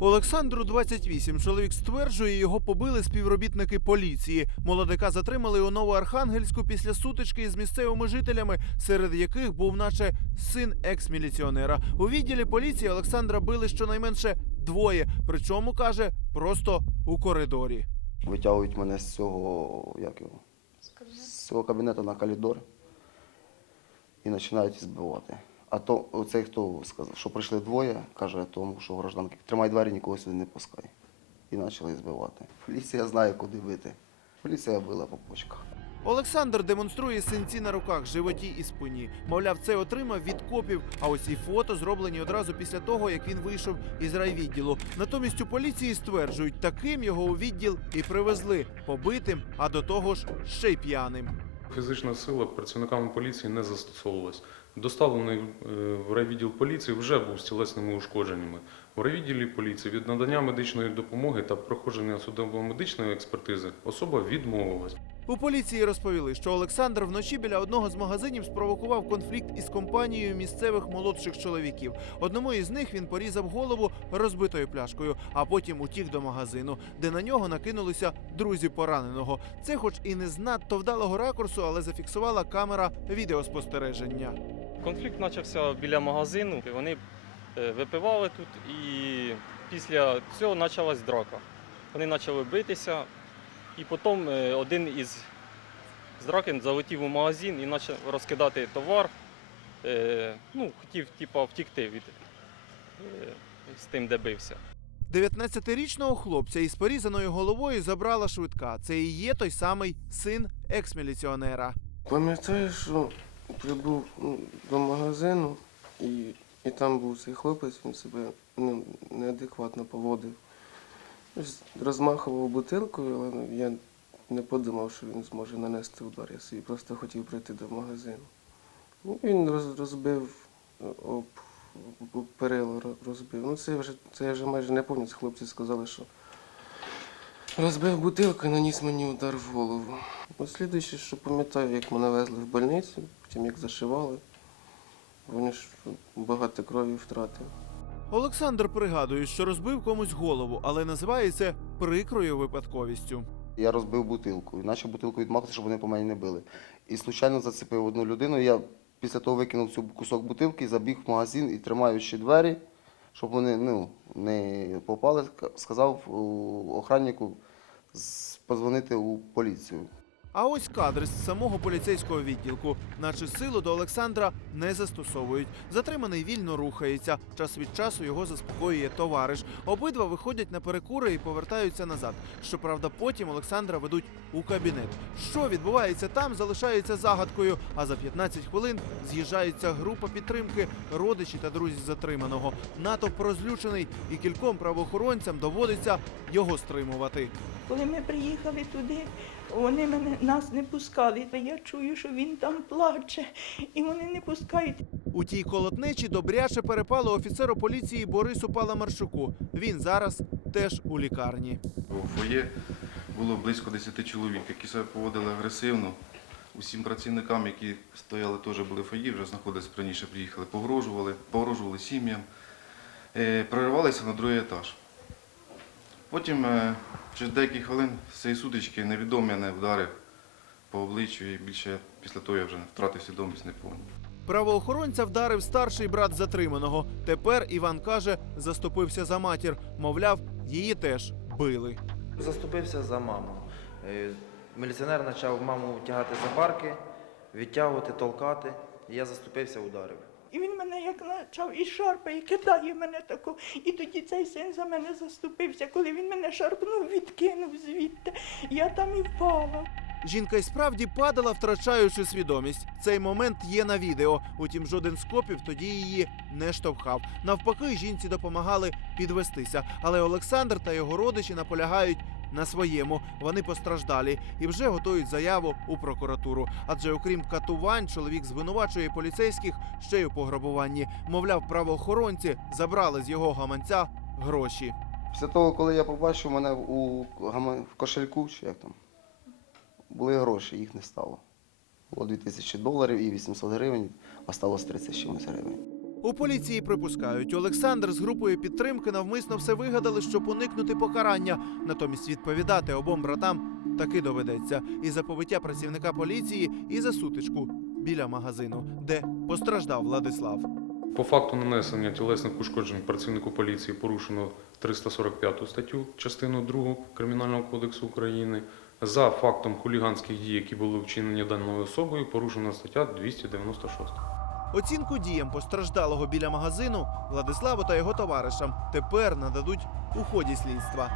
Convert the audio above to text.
Олександру 28. Чоловік стверджує, його побили співробітники поліції. Молодика затримали у Новоархангельську після сутички із місцевими жителями, серед яких був наче син екс-міліціонера. У відділі поліції Олександра били щонайменше двоє. Причому каже, просто у коридорі. Витягують мене з цього, як його, з цього кабінету на коридор і починають збивати. А то оцей, хто сказав, що прийшли двоє, каже тому, що гражданки, тримай двері, нікого сюди не пускай. І почали збивати. Поліція знає, куди бити. Поліція била по почках. Олександр демонструє синці на руках, животі і спині. Мовляв, це отримав від копів. А ось і фото зроблені одразу після того, як він вийшов із райвідділу. Натомість у поліції стверджують, таким його у відділ і привезли побитим, а до того ж ще й п'яним. Фізична сила працівниками поліції не застосовувалась. Доставлений е, в райвідділ поліції вже був з тілесними ушкодженнями. У райвідділі поліції від надання медичної допомоги та проходження судово-медичної експертизи особа відмовилась. У поліції розповіли, що Олександр вночі біля одного з магазинів спровокував конфлікт із компанією місцевих молодших чоловіків. Одному із них він порізав голову розбитою пляшкою, а потім утік до магазину, де на нього накинулися друзі пораненого. Це, хоч і не з надто вдалого ракурсу, але зафіксувала камера відеоспостереження. Конфлікт почався біля магазину. Вони е, випивали тут, і після цього почалась драка. Вони почали битися, і потім е, один із з драки залетів у магазин і почав розкидати товар. Е, Ну, хотів типа, втікти від е, з тим, де бився. 19-річного хлопця із порізаною головою забрала швидка. Це і є той самий син екс-міліціонера. Пам'ятаю, що прибув ну, до магазину, і, і там був цей хлопець, він себе ну, неадекватно поводив. Розмахував бутилкою, але ну, я не подумав, що він зможе нанести удар. Я собі просто хотів прийти до магазину. Ну, Він розбив об, об перило розбив. Ну, це, вже, це я вже майже не пам'ятаю. Хлопці сказали, що розбив бутилку і наніс мені удар в голову. Слідуюче, що пам'ятаю, як мене везли в больницю, потім як зашивали. Вони ж багато крові втратив. Олександр пригадує, що розбив комусь голову, але називає це прикрою випадковістю. Я розбив бутилку, і почав бутилку відмахувати, щоб вони по мені не били. І случайно зацепив одну людину. Я після того викинув цю кусок бутилки, забіг в магазин і тримаючи двері, щоб вони ну, не попали, сказав охраннику позвонити у поліцію. А ось кадри з самого поліцейського відділку, наче силу до Олександра не застосовують. Затриманий вільно рухається. Час від часу його заспокоює товариш. Обидва виходять на перекури і повертаються назад. Щоправда, потім Олександра ведуть у кабінет. Що відбувається там, залишається загадкою. А за 15 хвилин з'їжджається група підтримки, родичі та друзі затриманого. Натовп розлючений, і кільком правоохоронцям доводиться його стримувати. Коли ми приїхали туди, вони мене нас не пускали. Та я чую, що він там плаче, і вони не пускають. У тій колотнечі добряче перепало офіцеру поліції Борису Паламарчуку. Він зараз теж у лікарні. У фоє було близько 10 чоловік, які себе поводили агресивно. Усім працівникам, які стояли, теж були в фоє, вже знаходились раніше, приїхали, погрожували, погрожували сім'ям, Е, проривалися на другий етаж. Потім, е, через деякі хвилин з цієї сутички невідомий мене вдарив по обличчю і більше після того я вже втратив свідомість, не пам'ятаю. Правоохоронця вдарив старший брат затриманого. Тепер Іван каже, заступився за матір. Мовляв, її теж били. Заступився за маму. Е, Міліціонер почав маму тягати за парки, відтягувати, толкати. Я заступився, ударив. І він мене як почав і шарпає, і кидає мене тако. І тоді цей син за мене заступився. Коли він мене шарпнув, відкинув звідти. Я там і впала. Жінка й справді падала, втрачаючи свідомість. Цей момент є на відео. Утім, жоден з копів тоді її не штовхав. Навпаки, жінці допомагали підвестися. Але Олександр та його родичі наполягають на своєму. Вони постраждалі і вже готують заяву у прокуратуру. Адже окрім катувань, чоловік звинувачує поліцейських ще й у пограбуванні. Мовляв, правоохоронці забрали з його гаманця гроші. Після того, коли я побачив мене у гама- в кошельку, чи як там, були гроші, їх не стало. Було 2000 доларів і 800 гривень, осталось 30 з чимось гривень. У поліції припускають, Олександр з групою підтримки навмисно все вигадали, щоб уникнути покарання. Натомість відповідати обом братам таки доведеться і за побиття працівника поліції, і за сутичку біля магазину, де постраждав Владислав. По факту нанесення тілесних ушкоджень працівнику поліції порушено 345 статтю, частину 2 Кримінального кодексу України. За фактом хуліганських дій, які були вчинені даною особою, порушена стаття 296. Оцінку діям постраждалого біля магазину Владиславу та його товаришам тепер нададуть у ході слідства.